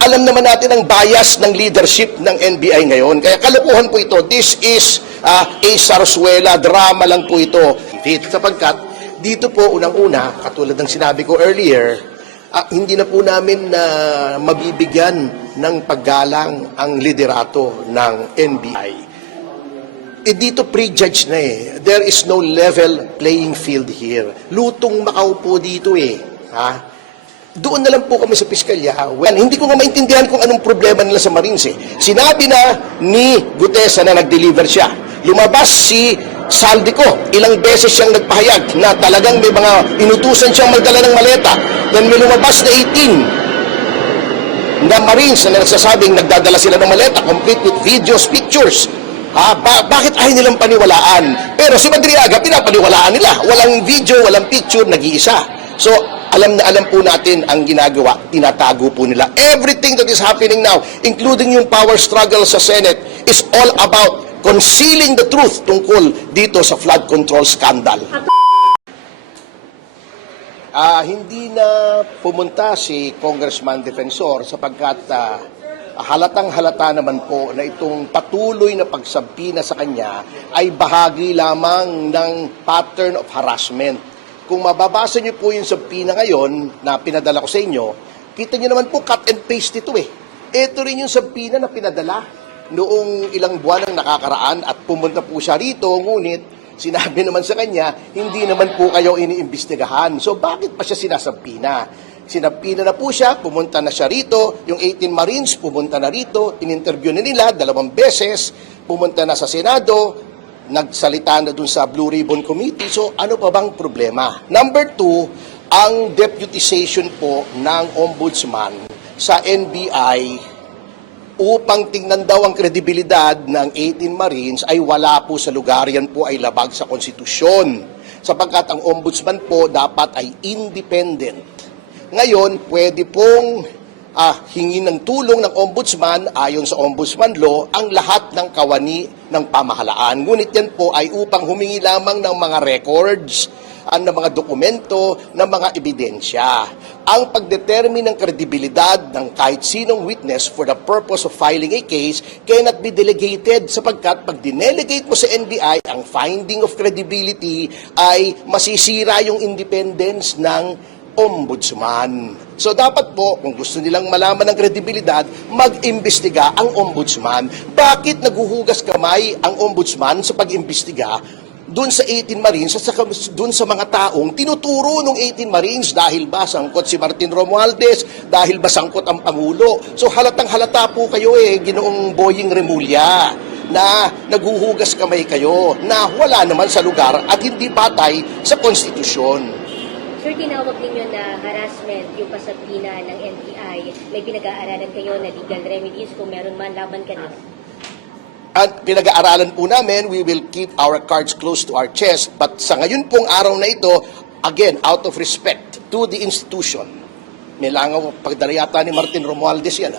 alam naman natin ang bias ng leadership ng NBI ngayon. Kaya kalokohan po ito. This is a sarsuela, drama lang po ito. Sapagkat dito po unang-una, katulad ng sinabi ko earlier, hindi na po namin mabibigyan ng paggalang ang liderato ng NBI. Dito prejudge na eh. There is no level playing field here. Lutong Macau po dito eh. Ha? Doon na lang po kami sa piskalya. Well, hindi ko nga maintindihan kung anong problema nila sa Marines eh. Sinabi na ni Gutesa na nag-deliver siya. Lumabas si Saldico, ilang beses siyang nagpahayag na talagang may mga inutusan siyang magdala ng maleta. Then may lumabas na 18 na Marines na nagsasabing nagdadala sila ng maleta, complete with videos, pictures. Bakit ayaw nilang paniwalaan? Pero si Madriaga, pinapaniwalaan nila. Walang video, walang picture, nag-iisa. So, alam na alam po natin ang ginagawa, tinatago po nila. Everything that is happening now, including yung power struggle sa Senate, is all about concealing the truth tungkol dito sa flood control scandal. Hindi na pumunta si Congressman Defensor sapagkat halatang halata naman po na itong patuloy na pagsabina sa kanya ay bahagi lamang ng pattern of harassment. Kung mababasa niyo po yung sabina ngayon na pinadala ko sa inyo, kita niyo naman po cut and paste ito eh. Ito rin yung sabina na pinadala noong ilang buwan ang nakakaraan at pumunta po siya rito, ngunit sinabi naman sa kanya, hindi naman po kayo iniimbestigahan. So bakit pa siya sinasabina? Sinabina na po siya, pumunta na siya rito, yung 18 Marines pumunta na rito, in-interview na nila 2 beses, pumunta na sa Senado, nagsalita na dun sa Blue Ribbon Committee. So, ano pa bang problema? Number 2, ang deputization po ng Ombudsman sa NBI upang tingnan daw ang kredibilidad ng 18 Marines ay wala po sa lugar. Yan po ay labag sa konstitusyon. Sapagkat ang Ombudsman po dapat ay independent. Ngayon, pwede pong hingi ng tulong ng Ombudsman ayon sa Ombudsman Law ang lahat ng kawani ng pamahalaan. Ngunit yan po ay upang humingi lamang ng mga records, ng mga dokumento, ng mga ebidensya. Ang pagdetermine ng kredibilidad ng kahit sinong witness for the purpose of filing a case cannot be delegated sapagkat pag dinelegate mo sa NBI, ang finding of credibility ay masisira yung independence ng Ombudsman. So dapat po, kung gusto nilang malaman ng kredibilidad, mag-imbestiga ang Ombudsman. Bakit naguhugas kamay ang Ombudsman sa pag-imbestiga doon sa 18 Marines at doon sa mga taong tinuturo ng 18 Marines? Dahil ba sangkot si Martin Romualdez? Dahil ba sangkot ang Pangulo? So halatang halata po kayo Ginoong Boying Remulla, na naguhugas kamay kayo na wala naman sa lugar at hindi patay sa konstitusyon. Sir, tinawag ninyo na harassment yung pasabina ng NBI. May pinag-aaralan kayo na legal remedies kung meron man laban kanina? At pinag-aaralan po namin, we will keep our cards close to our chest. But sa ngayon pong araw na ito, again, out of respect to the institution, nilangaw pagdala yata ni Martin Romualdez yan.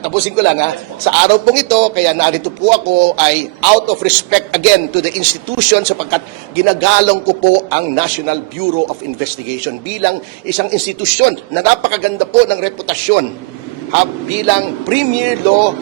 Tapusin ko lang Sa araw pong ito, kaya narito po ako ay out of respect again to the institution sapagkat ginagalang ko po ang National Bureau of Investigation bilang isang institusyon na napakaganda po ng reputasyon bilang premier law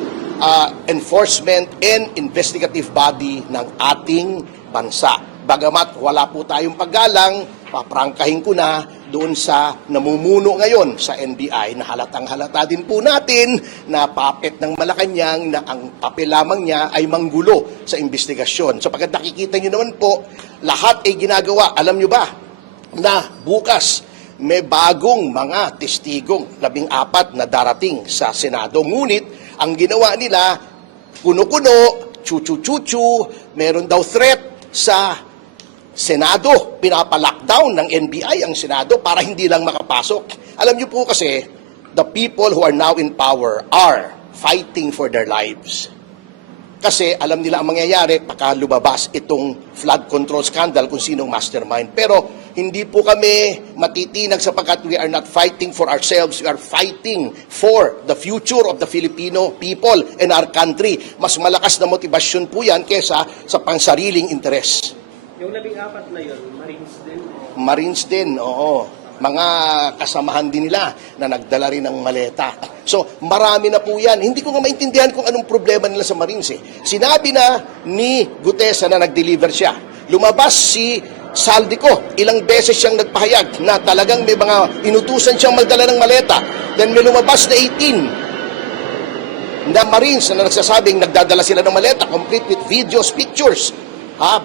enforcement and investigative body ng ating bansa. Bagamat wala po tayong paggalang, paprangkahin ko na doon sa namumuno ngayon sa NBI na halatang halata din po natin na puppet ng Malacanang na ang papel lamang niya ay manggulo sa investigasyon. So pagkat nakikita nyo naman po, lahat ay ginagawa. Alam nyo ba na bukas may bagong mga testigong 14 na darating sa Senado. Ngunit ang ginawa nila, kuno-kuno, chuchu-chuchu, meron daw threat sa Senado, pinapa-lockdown ng NBI ang Senado para hindi lang makapasok. Alam niyo po kasi, the people who are now in power are fighting for their lives. Kasi alam nila ang mangyayari pagka lumabas itong flood control scandal kung sinong mastermind. Pero hindi po kami matitinag sapagkat we are not fighting for ourselves, we are fighting for the future of the Filipino people and our country. Mas malakas na motibasyon po yan kesa sa pansariling interes. Yung 14 na yun, Marines din? Marines din, oo. mga kasamahan din nila na nagdala rin ng maleta. So, marami na po yan. Hindi ko nga maintindihan kung anong problema nila sa Marines eh. Sinabi na ni Gutesa na nag-deliver siya. Lumabas si Saldico, ilang beses siyang nagpahayag na talagang may mga inutusan siyang magdala ng maleta. Then may lumabas na 18 na Marines na nagsasabing nagdadala sila ng maleta, complete with videos, pictures.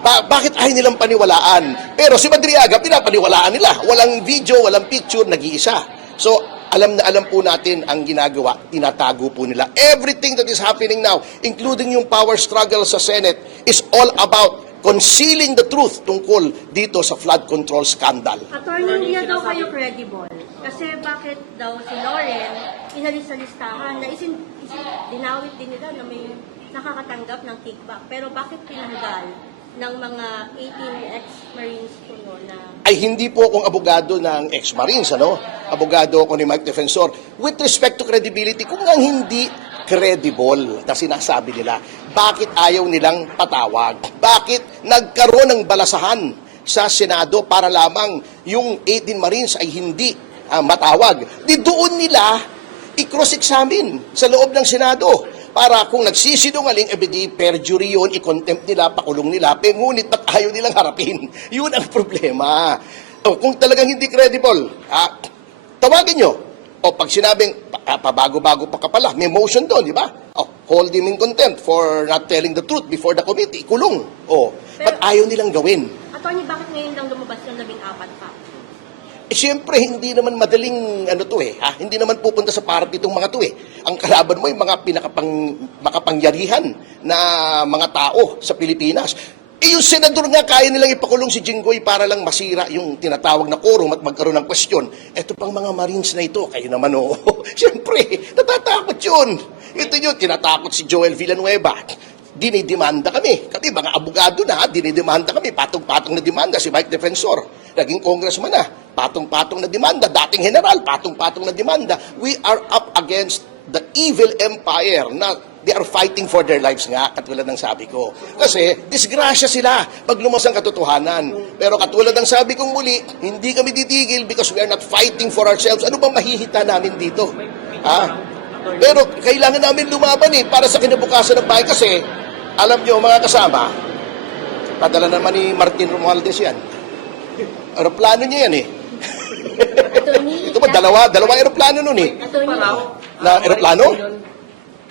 Bakit ayaw nilang paniwalaan? Pero si Madriaga, pinapaniwalaan nila. Walang video, walang picture, nag-iisa. So, alam na alam po natin ang ginagawa, tinatago po nila. Everything that is happening now, including yung power struggle sa Senate, is all about concealing the truth tungkol dito sa flood control scandal. Attorney, hindi na daw kayo credible. Kasi bakit daw si Lauren inalis sa listahan na dinawit din nila na may nakakatanggap ng kickback. Pero bakit tinanggal ng mga 18 ex-Marines po no, na... Ay hindi po akong abogado ng ex-Marines, ano? Abogado ako ni Mike Defensor. With respect to credibility, kung nga hindi credible na sinasabi nila, bakit ayaw nilang patawag? Bakit nagkaroon ng balasahan sa Senado para lamang yung 18 Marines ay hindi matawag? Di doon nila i-cross-examine sa loob ng Senado para kung nagsisinungaling, ebedi perjury yun, i-contempt nila, pakulong nila, ngunit ba't ayaw nilang harapin? Yun ang problema. O, kung talagang hindi credible, tawagin nyo. O pag sinabing, pabago-bago pa ka pala, may motion doon, di ba? O, hold him in contempt for not telling the truth before the committee, ikulong. O, ba't ayaw nilang gawin? Attorney, bakit ngayon lang lumabas yung 14 pa? Siyempre, hindi naman madaling hindi naman pupunta sa party itong mga to eh. Ang kalaban mo yung mga makapangyarihan na mga tao sa Pilipinas. Yung senador nga, kaya nilang ipakulong si Jinggoy para lang masira yung tinatawag na quorum at magkaroon ng question. Ito pang mga Marines na ito, kayo naman Siyempre, natatakot yun. Ito yun, tinatakot si Joel Villanueva. Dinidemanda kami. Kami, mga abogado na, dinidemanda kami. Patong-patong na demanda si Mike Defensor. Naging congressman na. Patong-patong na demanda. Dating general, patong-patong na demanda. We are up against the evil empire na they are fighting for their lives nga, katulad ng sabi ko. Kasi, disgrasya sila pag lumabas ang katotohanan. Pero katulad ng sabi kong muli, hindi kami titigil because we are not fighting for ourselves. Ano bang mahihita namin dito? Pero kailangan namin lumaban para sa kinabukasan ng bayan kasi, alam nyo mga kasama, padala naman ni Martin Romualdez yan. Aeroplano niya yan Attorney, Ito ba, dalawa aeroplano nun Attorney, Na aeroplano?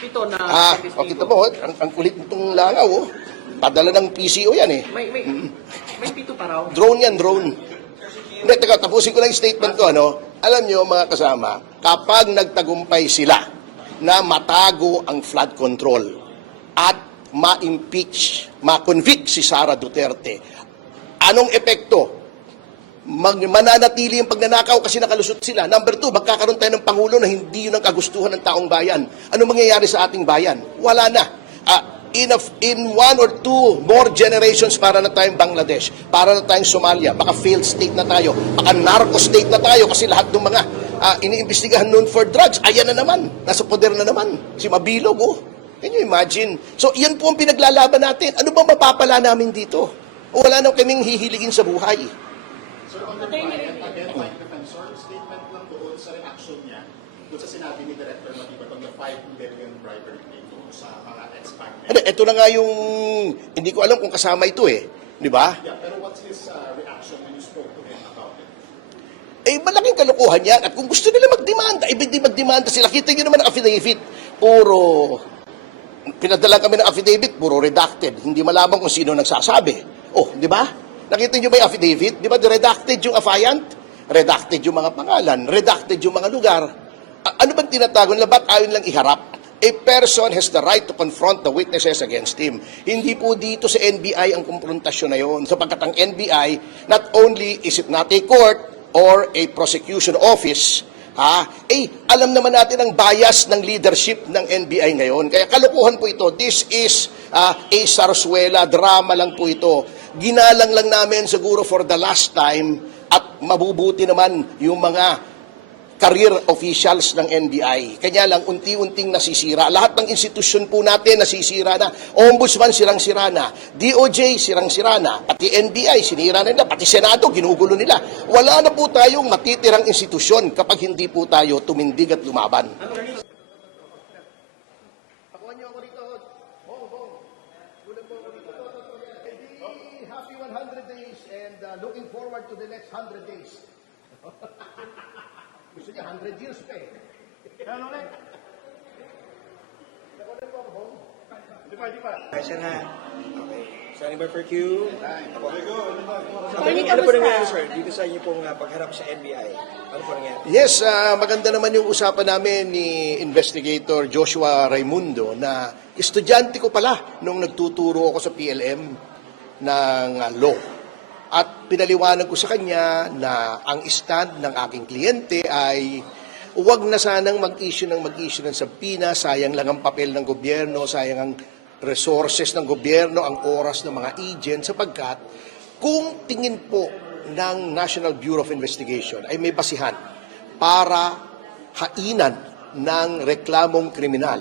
Ito na Kita mo, ang kulit nitong langaw, Padala ng PCO yan may pito pa raw. Drone yan, drone. Hindi, teka, tapusin ko lang yung statement ko, Alam nyo, mga kasama, kapag nagtagumpay sila na matago ang flood control at ma-impeach, ma-convict si Sara Duterte, anong epekto? Mananatili yung pagnanakaw kasi nakalusot sila. Number 2, magkakaroon tayo ng Pangulo na hindi yun ang kagustuhan ng taong bayan. Ano mangyayari sa ating bayan? Wala na. In 1 or 2 more generations, para na tayong Bangladesh, para na tayong Somalia, baka failed state na tayo, baka narco state na tayo kasi lahat ng mga iniimbestigahan noon for drugs, ayan na naman, nasa poder na naman, si Mabilog, Can you imagine? So, yan po ang pinaglalaban natin. Ano ba mapapala namin dito? Wala nang kaming hihiligin sa buhay. Sir, on the Mike Defensor, statement lang doon sa reaction niya, doon sa sinabi ni Director Matibat on the 5 million bribery claim doon sa mga ex-partners. Ito na nga yung, hindi ko alam kung kasama ito Di ba? Yeah, pero what's his reaction when you spoke to him about it? Malaking kalokohan yan. At kung gusto nila magdemanda, hindi magdemanda sila. Kita nyo naman ang affidavit. Puro, pinadala kami ng affidavit, puro redacted. Hindi malaman kung sino nagsasabi. Di ba? Nakita nyo ba yung affidavit? Di ba, redacted yung affiant? Redacted yung mga pangalan. Redacted yung mga lugar. Ano bang tinatago nila? Ba't ayaw lang iharap? A person has the right to confront the witnesses against him. Hindi po dito sa NBI ang konfrontasyon na yon. Sapagkat ang NBI, not only is it not a court or a prosecution office, alam naman natin ang bias ng leadership ng NBI ngayon. Kaya kalukuhan po ito. This is a sarsuela, drama lang po ito. Ginalang lang namin siguro for the last time at mabubuti naman yung mga career officials ng NBI. Kanya lang, unti-unting nasisira. Lahat ng institusyon po natin nasisira na. Ombudsman, sirang-sira na. DOJ, sirang-sira na. Pati NBI, sinira na nila. Pati Senado, ginugulo nila. Wala na po tayong matitirang institusyon kapag hindi po tayo tumindig at lumaban. Happy 100 days and looking forward to the next 100 days. Gusto niya 100 years pa eh. Ano ulit? Di pa. Kasi na. Okay. Standing by for Q. Attorney, Ano po kamusta? nangyari, sir? Dito sa inyo pong pagharap sa NBI. Ano po nangyari? Yes, maganda naman yung usapan namin ni Investigator Joshua Raimundo na estudyante ko pala nung nagtuturo ako sa PLM ng law. At pinaliwanag ko sa kanya na ang stand ng aking kliyente ay huwag na sanang mag-issue ng subpoena, sayang lang ang papel ng gobyerno, sayang ang resources ng gobyerno, ang oras ng mga agent, sapagkat kung tingin po ng National Bureau of Investigation ay may basihan para hainan ng reklamong kriminal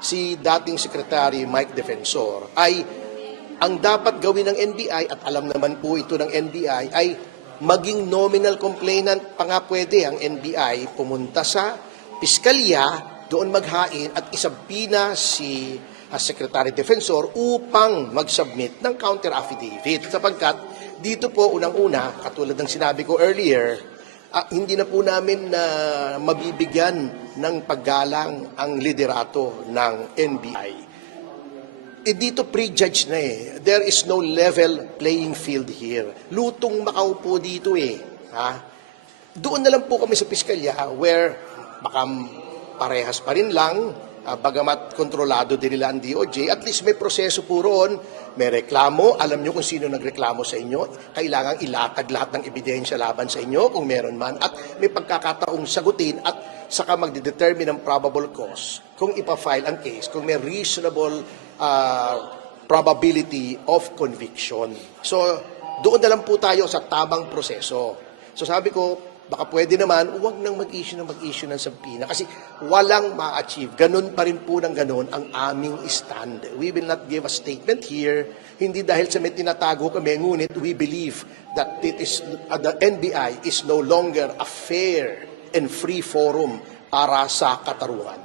si dating Secretary Mike Defensor, ay ang dapat gawin ng NBI, at alam naman po ito ng NBI, ay maging nominal complainant pa nga pwede ang NBI pumunta sa piskalya, doon maghain at isabina si Secretary Defensor upang mag-submit ng counter affidavit. Sapagkat dito po unang-una, katulad ng sinabi ko earlier, hindi na po namin mabibigyan ng paggalang ang liderato ng NBI. Dito prejudged na eh. There is no level playing field here. Lutong Macau po dito eh. Ha? Doon na lang po kami sa piskalya where baka parehas pa rin lang, bagamat kontrolado din nila ang DOJ, at least may proseso po roon, may reklamo, alam nyo kung sino nagreklamo sa inyo, kailangan ilatag lahat ng ebidensya laban sa inyo kung meron man, at may pagkakataong sagutin at saka magdedetermine ng probable cause kung ipa-file ang case, kung may reasonable probability of conviction. So, doon na lang po tayo sa tamang proseso. So sabi ko, baka pwede naman, huwag nang mag-issue ng subpoena kasi walang ma-achieve. Ganun pa rin po ng ganun ang aming stand. We will not give a statement here, hindi dahil sa may tinatago kami, ngunit we believe that the NBI is no longer a fair and free forum para sa katarungan.